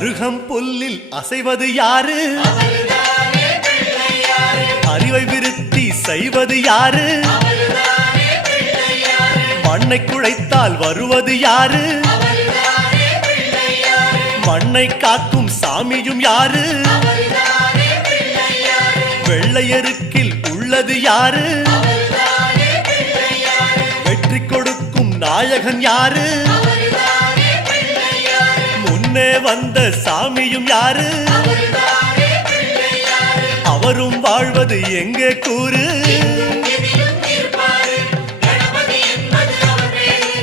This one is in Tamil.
அருகம் புல்லில் அசைவது யாரு? அறிவை விருத்தி செய்வது யாரு? மண்ணை குழைத்தால் வருவது யாரு? மண்ணை காக்கும் சாமியும் யாரு? வெள்ளையருக்கில் உள்ளது யாரு? வெற்றி கொடுக்கும் நாயகன் யாரு? முன்னே வந்த சாமியும் யாரு? அவரும் வாழ்வது எங்கே கூறு?